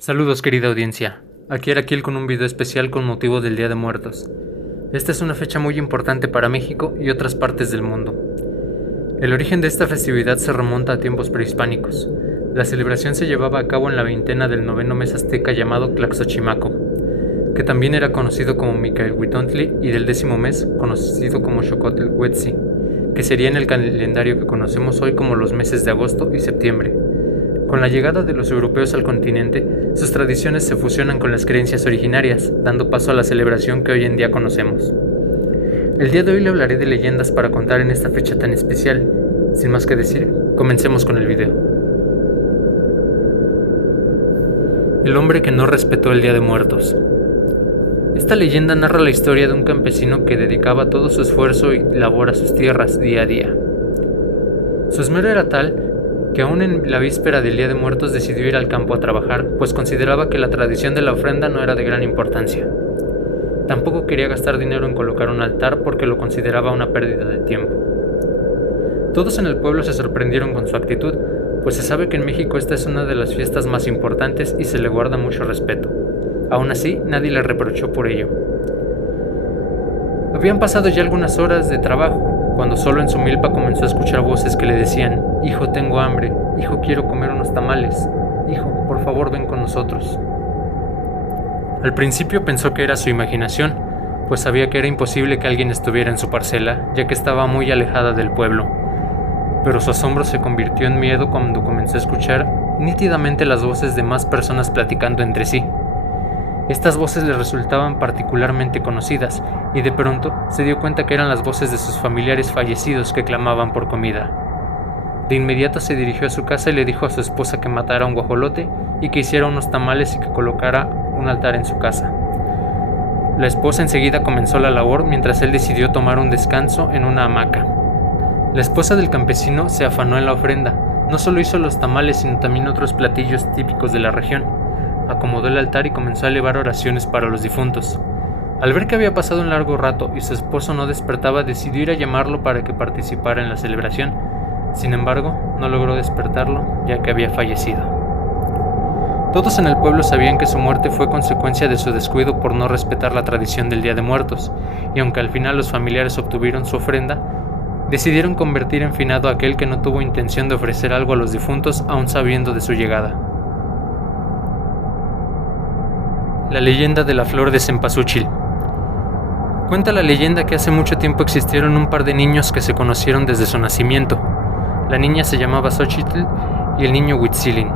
Saludos querida audiencia, aquí Araquil con un video especial con motivo del Día de Muertos. Esta es una fecha muy importante para México y otras partes del mundo. El origen de esta festividad se remonta a tiempos prehispánicos. La celebración se llevaba a cabo en la veintena del noveno mes azteca llamado Tlaxochimaco, que también era conocido como Micaelhuitontli, y del décimo mes, conocido como Xocotlhuetzi, que sería en el calendario que conocemos hoy como los meses de agosto y septiembre. Con la llegada de los europeos al continente, sus tradiciones se fusionan con las creencias originarias, dando paso a la celebración que hoy en día conocemos. El día de hoy le hablaré de leyendas para contar en esta fecha tan especial. Sin más que decir, comencemos con el video. El hombre que no respetó el Día de Muertos. Esta leyenda narra la historia de un campesino que dedicaba todo su esfuerzo y labor a sus tierras día a día. Su esmero era tal que aún en la víspera del Día de Muertos decidió ir al campo a trabajar, pues consideraba que la tradición de la ofrenda no era de gran importancia. Tampoco quería gastar dinero en colocar un altar porque lo consideraba una pérdida de tiempo. Todos en el pueblo se sorprendieron con su actitud, pues se sabe que en México esta es una de las fiestas más importantes y se le guarda mucho respeto. Aún así, nadie le reprochó por ello. Habían pasado ya algunas horas de trabajo, cuando solo en su milpa comenzó a escuchar voces que le decían: «Hijo, tengo hambre, hijo, quiero comer unos tamales, hijo, por favor ven con nosotros». Al principio pensó que era su imaginación, pues sabía que era imposible que alguien estuviera en su parcela, ya que estaba muy alejada del pueblo. Pero su asombro se convirtió en miedo cuando comenzó a escuchar nítidamente las voces de más personas platicando entre sí. Estas voces le resultaban particularmente conocidas, y de pronto se dio cuenta que eran las voces de sus familiares fallecidos que clamaban por comida. De inmediato se dirigió a su casa y le dijo a su esposa que matara un guajolote y que hiciera unos tamales y que colocara un altar en su casa. La esposa enseguida comenzó la labor mientras él decidió tomar un descanso en una hamaca. La esposa del campesino se afanó en la ofrenda. No solo hizo los tamales, sino también otros platillos típicos de la región. Acomodó el altar y comenzó a elevar oraciones para los difuntos. Al ver que había pasado un largo rato y su esposo no despertaba, decidió ir a llamarlo para que participara en la celebración. Sin embargo, no logró despertarlo, ya que había fallecido. Todos en el pueblo sabían que su muerte fue consecuencia de su descuido por no respetar la tradición del Día de Muertos, y aunque al final los familiares obtuvieron su ofrenda, decidieron convertir en finado a aquel que no tuvo intención de ofrecer algo a los difuntos aún sabiendo de su llegada. La leyenda de la flor de cempasúchil. Cuenta la leyenda que hace mucho tiempo existieron un par de niños que se conocieron desde su nacimiento. La niña se llamaba Xochitl y el niño Huitzilin.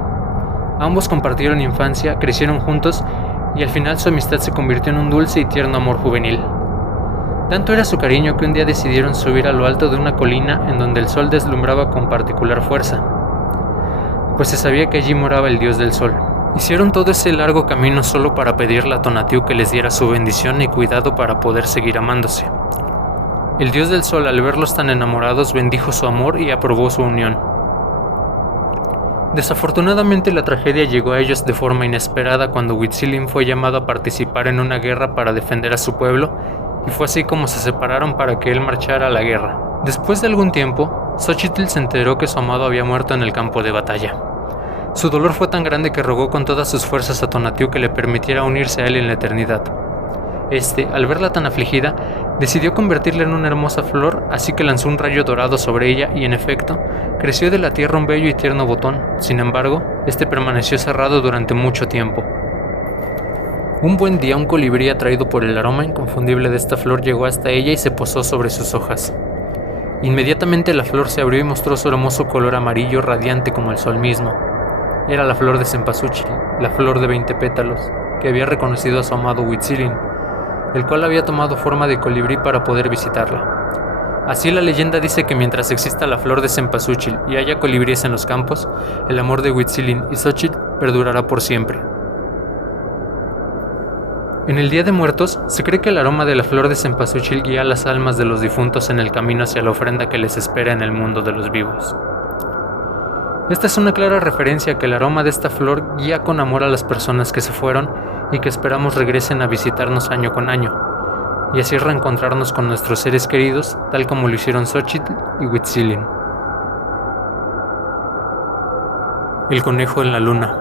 Ambos compartieron infancia, crecieron juntos y al final su amistad se convirtió en un dulce y tierno amor juvenil. Tanto era su cariño que un día decidieron subir a lo alto de una colina en donde el sol deslumbraba con particular fuerza, pues se sabía que allí moraba el dios del sol. Hicieron todo ese largo camino solo para pedirle a Tonatiuh que les diera su bendición y cuidado para poder seguir amándose. El dios del sol, al verlos tan enamorados, bendijo su amor y aprobó su unión. Desafortunadamente, la tragedia llegó a ellos de forma inesperada cuando Huitzilin fue llamado a participar en una guerra para defender a su pueblo, y fue así como se separaron para que él marchara a la guerra. Después de algún tiempo, Xochitl se enteró que su amado había muerto en el campo de batalla. Su dolor fue tan grande que rogó con todas sus fuerzas a Tonatiuh que le permitiera unirse a él en la eternidad. Al verla tan afligida, decidió convertirla en una hermosa flor, así que lanzó un rayo dorado sobre ella y, en efecto, creció de la tierra un bello y tierno botón. Sin embargo, permaneció cerrado durante mucho tiempo. Un buen día, un colibrí, atraído por el aroma inconfundible de esta flor, llegó hasta ella y se posó sobre sus hojas. Inmediatamente la flor se abrió y mostró su hermoso color amarillo radiante como el sol mismo. Era la flor de cempasúchil, la flor de 20 pétalos, que había reconocido a su amado Huitzilin, el cual había tomado forma de colibrí para poder visitarla. Así la leyenda dice que mientras exista la flor de cempasúchil y haya colibríes en los campos, el amor de Huitzilin y Xochitl perdurará por siempre. En el Día de Muertos, se cree que el aroma de la flor de cempasúchil guía a las almas de los difuntos en el camino hacia la ofrenda que les espera en el mundo de los vivos. Esta es una clara referencia a que el aroma de esta flor guía con amor a las personas que se fueron y que esperamos regresen a visitarnos año con año, y así reencontrarnos con nuestros seres queridos, tal como lo hicieron Xochitl y Huitzilin. El conejo en la luna.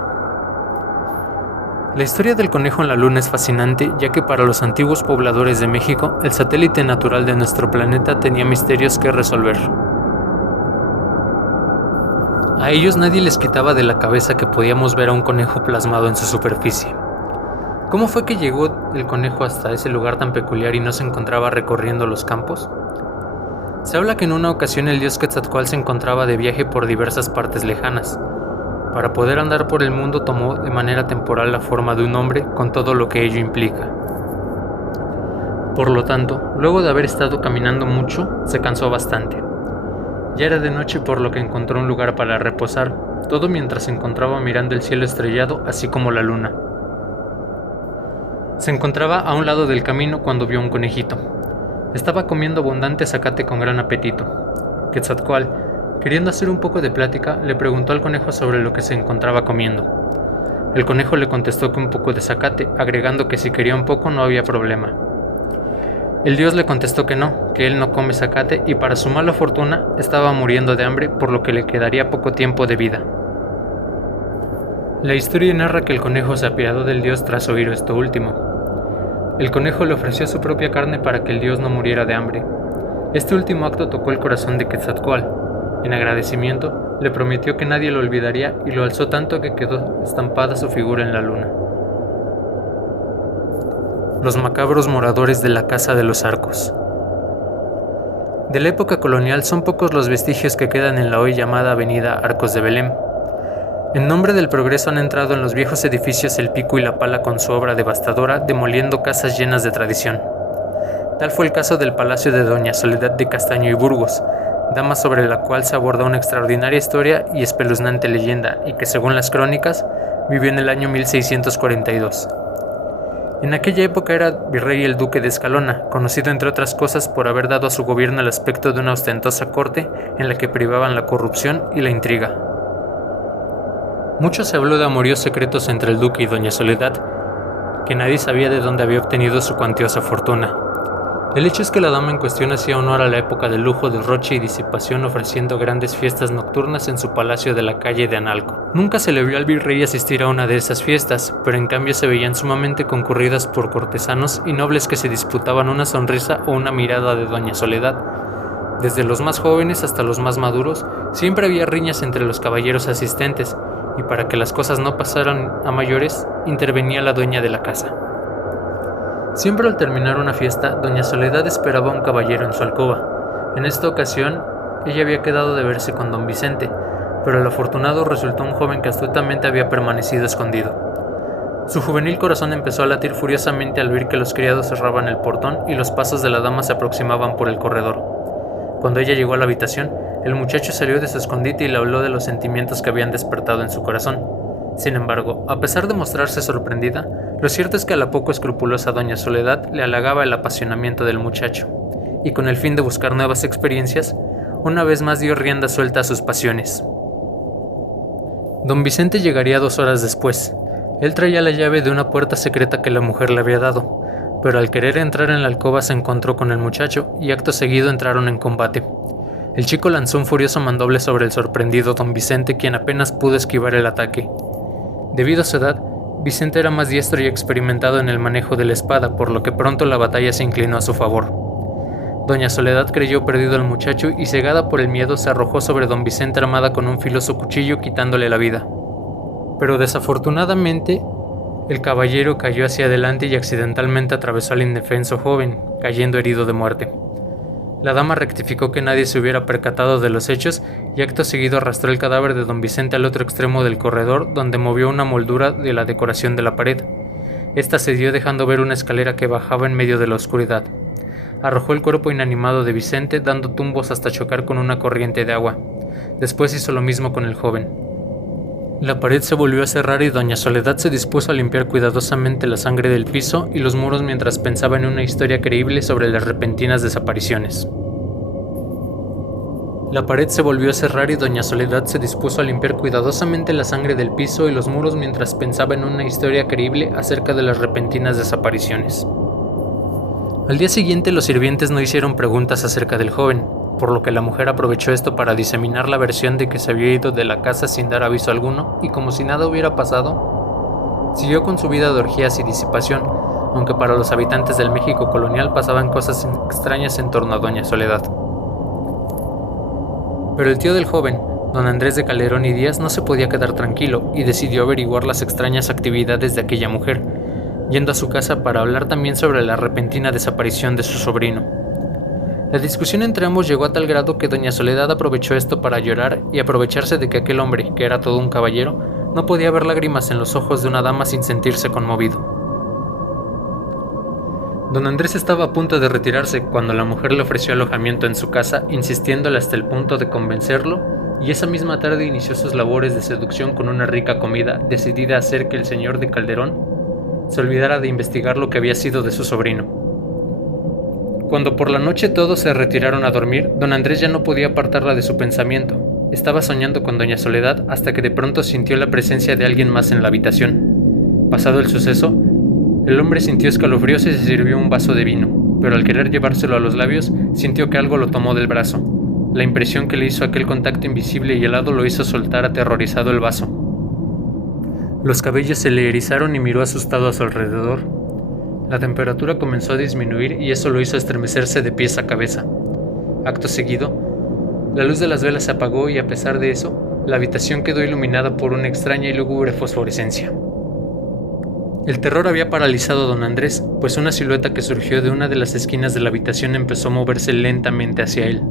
La historia del conejo en la luna es fascinante, ya que para los antiguos pobladores de México, el satélite natural de nuestro planeta tenía misterios que resolver. A ellos nadie les quitaba de la cabeza que podíamos ver a un conejo plasmado en su superficie. ¿Cómo fue que llegó el conejo hasta ese lugar tan peculiar y no se encontraba recorriendo los campos? Se habla que en una ocasión el dios Quetzalcóatl se encontraba de viaje por diversas partes lejanas. Para poder andar por el mundo tomó de manera temporal la forma de un hombre con todo lo que ello implica. Por lo tanto, luego de haber estado caminando mucho, se cansó bastante. Ya era de noche por lo que encontró un lugar para reposar, todo mientras se encontraba mirando el cielo estrellado así como la luna. Se encontraba a un lado del camino cuando vio un conejito. Estaba comiendo abundante zacate con gran apetito. Quetzalcóatl, queriendo hacer un poco de plática, le preguntó al conejo sobre lo que se encontraba comiendo. El conejo le contestó que un poco de zacate, agregando que si quería un poco no había problema. El dios le contestó que no, que él no come zacate y para su mala fortuna estaba muriendo de hambre, por lo que le quedaría poco tiempo de vida. La historia narra que el conejo se apiadó del dios tras oír esto último. El conejo le ofreció su propia carne para que el dios no muriera de hambre. Este último acto tocó el corazón de Quetzalcóatl. En agradecimiento, le prometió que nadie lo olvidaría y lo alzó tanto que quedó estampada su figura en la luna. Los macabros moradores de la Casa de los Arcos. De la época colonial son pocos los vestigios que quedan en la hoy llamada avenida Arcos de Belém. En nombre del progreso han entrado en los viejos edificios el pico y la pala con su obra devastadora, demoliendo casas llenas de tradición. Tal fue el caso del palacio de Doña Soledad de Castaño y Burgos, dama sobre la cual se aborda una extraordinaria historia y espeluznante leyenda, y que según las crónicas, vivió en el año 1642. En aquella época era virrey el duque de Escalona, conocido entre otras cosas por haber dado a su gobierno el aspecto de una ostentosa corte en la que privaban la corrupción y la intriga. Mucho se habló de amoríos secretos entre el duque y Doña Soledad, que nadie sabía de dónde había obtenido su cuantiosa fortuna. El hecho es que la dama en cuestión hacía honor a la época de lujo, derroche y disipación, ofreciendo grandes fiestas nocturnas en su palacio de la calle de Analco. Nunca se le vio al virrey asistir a una de esas fiestas, pero en cambio se veían sumamente concurridas por cortesanos y nobles que se disputaban una sonrisa o una mirada de Doña Soledad. Desde los más jóvenes hasta los más maduros, siempre había riñas entre los caballeros asistentes, y para que las cosas no pasaran a mayores, intervenía la dueña de la casa. Siempre al terminar una fiesta, Doña Soledad esperaba a un caballero en su alcoba. En esta ocasión, ella había quedado de verse con don Vicente, pero el afortunado resultó un joven que astutamente había permanecido escondido. Su juvenil corazón empezó a latir furiosamente al ver que los criados cerraban el portón y los pasos de la dama se aproximaban por el corredor. Cuando ella llegó a la habitación, el muchacho salió de su escondite y le habló de los sentimientos que habían despertado en su corazón. Sin embargo, a pesar de mostrarse sorprendida, lo cierto es que a la poco escrupulosa Doña Soledad le halagaba el apasionamiento del muchacho, y con el fin de buscar nuevas experiencias, una vez más dio rienda suelta a sus pasiones. Don Vicente llegaría 2 horas después. Él traía la llave de una puerta secreta que la mujer le había dado, pero al querer entrar en la alcoba se encontró con el muchacho y acto seguido entraron en combate. El chico lanzó un furioso mandoble sobre el sorprendido don Vicente, quien apenas pudo esquivar el ataque. Debido a su edad, Vicente era más diestro y experimentado en el manejo de la espada, por lo que pronto la batalla se inclinó a su favor. Doña Soledad creyó perdido al muchacho y, cegada por el miedo, se arrojó sobre don Vicente armada con un filoso cuchillo, quitándole la vida. Pero desafortunadamente, el caballero cayó hacia adelante y accidentalmente atravesó al indefenso joven, cayendo herido de muerte. La dama rectificó que nadie se hubiera percatado de los hechos y acto seguido arrastró el cadáver de don Vicente al otro extremo del corredor, donde movió una moldura de la decoración de la pared. Esta cedió dejando ver una escalera que bajaba en medio de la oscuridad. Arrojó el cuerpo inanimado de Vicente, dando tumbos hasta chocar con una corriente de agua. Después hizo lo mismo con el joven. La pared se volvió a cerrar y Doña Soledad se dispuso a limpiar cuidadosamente la sangre del piso y los muros mientras pensaba en una historia creíble sobre las repentinas desapariciones. La pared se volvió a cerrar y Doña Soledad se dispuso a limpiar cuidadosamente la sangre del piso y los muros mientras pensaba en una historia creíble acerca de las repentinas desapariciones. Al día siguiente los sirvientes no hicieron preguntas acerca del joven, por lo que la mujer aprovechó esto para diseminar la versión de que se había ido de la casa sin dar aviso alguno y como si nada hubiera pasado, Siguió con su vida de orgías y disipación, aunque para los habitantes del México colonial pasaban cosas extrañas en torno a doña Soledad. Pero el tío del joven, don Andrés de Calderón y Díaz, no se podía quedar tranquilo y decidió averiguar las extrañas actividades de aquella mujer, yendo a su casa para hablar también sobre la repentina desaparición de su sobrino. La discusión entre ambos llegó a tal grado que doña Soledad aprovechó esto para llorar y aprovecharse de que aquel hombre, que era todo un caballero, no podía ver lágrimas en los ojos de una dama sin sentirse conmovido. Don Andrés estaba a punto de retirarse cuando la mujer le ofreció alojamiento en su casa, insistiéndole hasta el punto de convencerlo, y esa misma tarde inició sus labores de seducción con una rica comida, decidida a hacer que el señor de Calderón se olvidara de investigar lo que había sido de su sobrino. Cuando por la noche todos se retiraron a dormir, don Andrés ya no podía apartarla de su pensamiento. Estaba soñando con doña Soledad hasta que de pronto sintió la presencia de alguien más en la habitación. Pasado el suceso, el hombre sintió escalofríos y se sirvió un vaso de vino, pero al querer llevárselo a los labios, sintió que algo lo tomó del brazo. La impresión que le hizo aquel contacto invisible y helado lo hizo soltar aterrorizado el vaso. Los cabellos se le erizaron y miró asustado a su alrededor. La temperatura comenzó a disminuir y eso lo hizo estremecerse de pies a cabeza. Acto seguido, la luz de las velas se apagó y a pesar de eso, la habitación quedó iluminada por una extraña y lúgubre fosforescencia. El terror había paralizado a don Andrés, pues una silueta que surgió de una de las esquinas de la habitación empezó a moverse lentamente hacia él.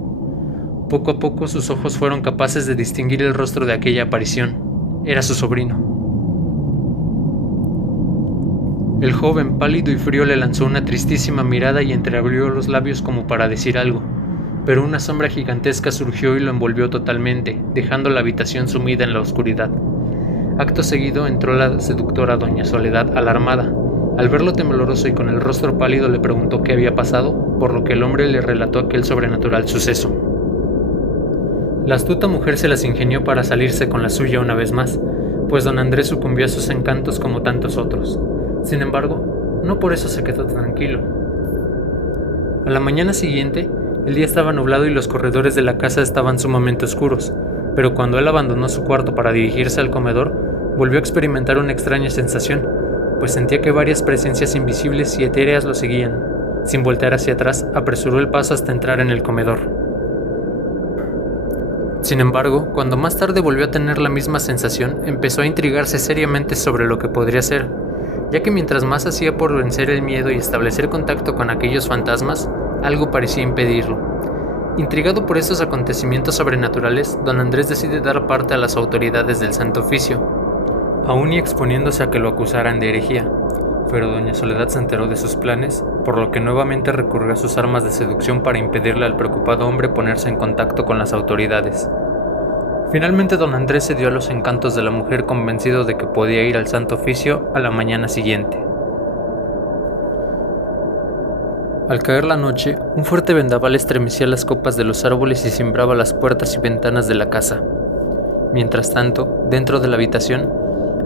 Poco a poco sus ojos fueron capaces de distinguir el rostro de aquella aparición. Era su sobrino. El joven, pálido y frío, le lanzó una tristísima mirada y entreabrió los labios como para decir algo, pero una sombra gigantesca surgió y lo envolvió totalmente, dejando la habitación sumida en la oscuridad. Acto seguido entró la seductora doña Soledad, alarmada. Al verlo tembloroso y con el rostro pálido le preguntó qué había pasado, por lo que el hombre le relató aquel sobrenatural suceso. La astuta mujer se las ingenió para salirse con la suya una vez más, pues don Andrés sucumbió a sus encantos como tantos otros. Sin embargo, no por eso se quedó tranquilo. A la mañana siguiente, el día estaba nublado y los corredores de la casa estaban sumamente oscuros, pero cuando él abandonó su cuarto para dirigirse al comedor, volvió a experimentar una extraña sensación, pues sentía que varias presencias invisibles y etéreas lo seguían. Sin voltear hacia atrás, apresuró el paso hasta entrar en el comedor. Sin embargo, cuando más tarde volvió a tener la misma sensación, empezó a intrigarse seriamente sobre lo que podría ser, ya que mientras más hacía por vencer el miedo y establecer contacto con aquellos fantasmas, algo parecía impedirlo. Intrigado por estos acontecimientos sobrenaturales, don Andrés decide dar parte a las autoridades del Santo Oficio, aún y exponiéndose a que lo acusaran de herejía, pero doña Soledad se enteró de sus planes, por lo que nuevamente recurrió a sus armas de seducción para impedirle al preocupado hombre ponerse en contacto con las autoridades. Finalmente don Andrés se dio a los encantos de la mujer, convencido de que podía ir al Santo Oficio a la mañana siguiente. Al caer la noche, un fuerte vendaval estremecía las copas de los árboles y cimbraba las puertas y ventanas de la casa. Mientras tanto, dentro de la habitación,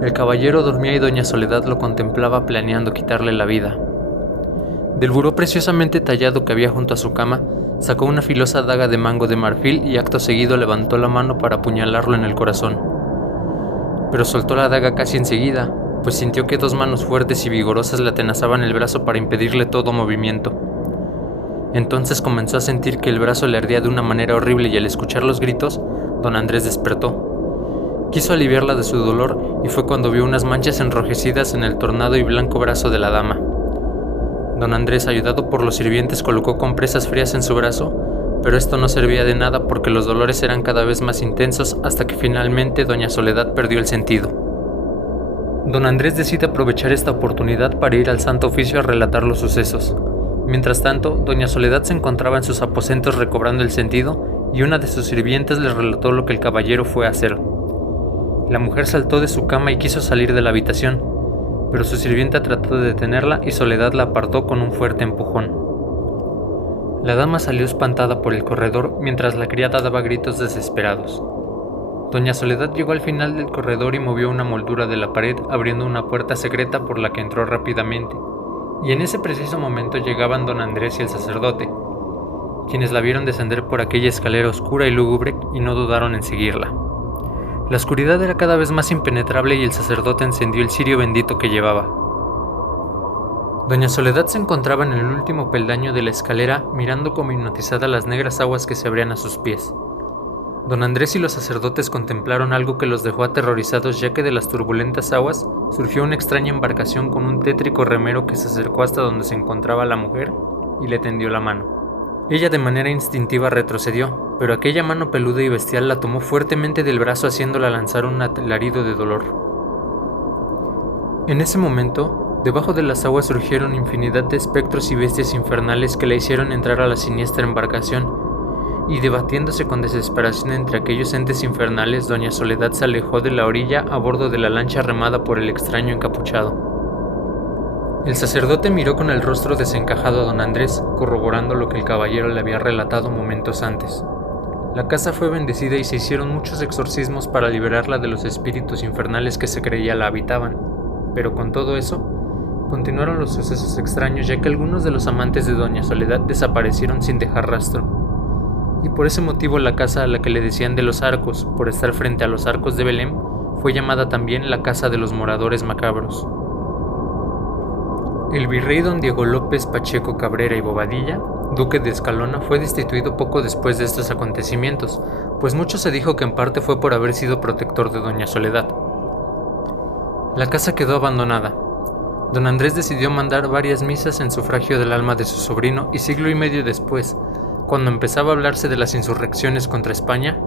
el caballero dormía y doña Soledad lo contemplaba planeando quitarle la vida. Del buró preciosamente tallado que había junto a su cama, sacó una filosa daga de mango de marfil y acto seguido levantó la mano para apuñalarlo en el corazón. Pero soltó la daga casi enseguida, pues sintió que dos manos fuertes y vigorosas le atenazaban el brazo para impedirle todo movimiento. Entonces comenzó a sentir que el brazo le ardía de una manera horrible y al escuchar los gritos, don Andrés despertó. Quiso aliviarla de su dolor y fue cuando vio unas manchas enrojecidas en el tornado y blanco brazo de la dama. Don Andrés, ayudado por los sirvientes, colocó compresas frías en su brazo, pero esto no servía de nada porque los dolores eran cada vez más intensos hasta que finalmente doña Soledad perdió el sentido. Don Andrés decide aprovechar esta oportunidad para ir al Santo Oficio a relatar los sucesos. Mientras tanto, doña Soledad se encontraba en sus aposentos recobrando el sentido y una de sus sirvientes le relató lo que el caballero fue a hacer. La mujer saltó de su cama y quiso salir de la habitación, pero su sirvienta trató de detenerla y Soledad la apartó con un fuerte empujón. La dama salió espantada por el corredor mientras la criada daba gritos desesperados. Doña Soledad llegó al final del corredor y movió una moldura de la pared, abriendo una puerta secreta por la que entró rápidamente. Y en ese preciso momento llegaban don Andrés y el sacerdote, quienes la vieron descender por aquella escalera oscura y lúgubre y no dudaron en seguirla. La oscuridad era cada vez más impenetrable y el sacerdote encendió el cirio bendito que llevaba. Doña Soledad se encontraba en el último peldaño de la escalera mirando como hipnotizada las negras aguas que se abrían a sus pies. Don Andrés y los sacerdotes contemplaron algo que los dejó aterrorizados, ya que de las turbulentas aguas surgió una extraña embarcación con un tétrico remero que se acercó hasta donde se encontraba la mujer y le tendió la mano. Ella de manera instintiva retrocedió, pero aquella mano peluda y bestial la tomó fuertemente del brazo haciéndola lanzar un alarido de dolor. En ese momento, debajo de las aguas surgieron infinidad de espectros y bestias infernales que la hicieron entrar a la siniestra embarcación, y debatiéndose con desesperación entre aquellos entes infernales, doña Soledad se alejó de la orilla a bordo de la lancha remada por el extraño encapuchado. El sacerdote miró con el rostro desencajado a don Andrés, corroborando lo que el caballero le había relatado momentos antes. La casa fue bendecida y se hicieron muchos exorcismos para liberarla de los espíritus infernales que se creía la habitaban, pero con todo eso, continuaron los sucesos extraños, ya que algunos de los amantes de doña Soledad desaparecieron sin dejar rastro. Y por ese motivo la casa a la que le decían de los Arcos, por estar frente a los Arcos de Belém, fue llamada también la Casa de los Moradores Macabros. El virrey don Diego López Pacheco Cabrera y Bobadilla, duque de Escalona, fue destituido poco después de estos acontecimientos, pues mucho se dijo que en parte fue por haber sido protector de doña Soledad. La casa quedó abandonada. Don Andrés decidió mandar varias misas en sufragio del alma de su sobrino y siglo y medio después, cuando empezaba a hablarse de las insurrecciones contra España,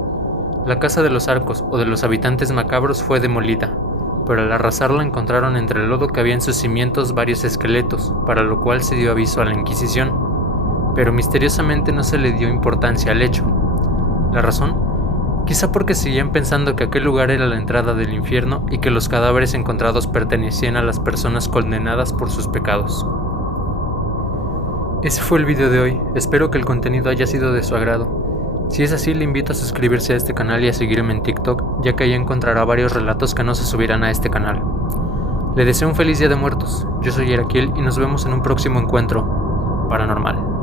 la Casa de los Arcos o de los habitantes macabros fue demolida, pero al arrasarla encontraron entre el lodo que había en sus cimientos varios esqueletos, para lo cual se dio aviso a la Inquisición, pero misteriosamente no se le dio importancia al hecho. ¿La razón? Quizá porque seguían pensando que aquel lugar era la entrada del infierno y que los cadáveres encontrados pertenecían a las personas condenadas por sus pecados. Ese fue el video de hoy, espero que el contenido haya sido de su agrado. Si es así, le invito a suscribirse a este canal y a seguirme en TikTok, ya que ahí encontrará varios relatos que no se subirán a este canal. Le deseo un feliz Día de Muertos, yo soy Iraquiel y nos vemos en un próximo encuentro paranormal.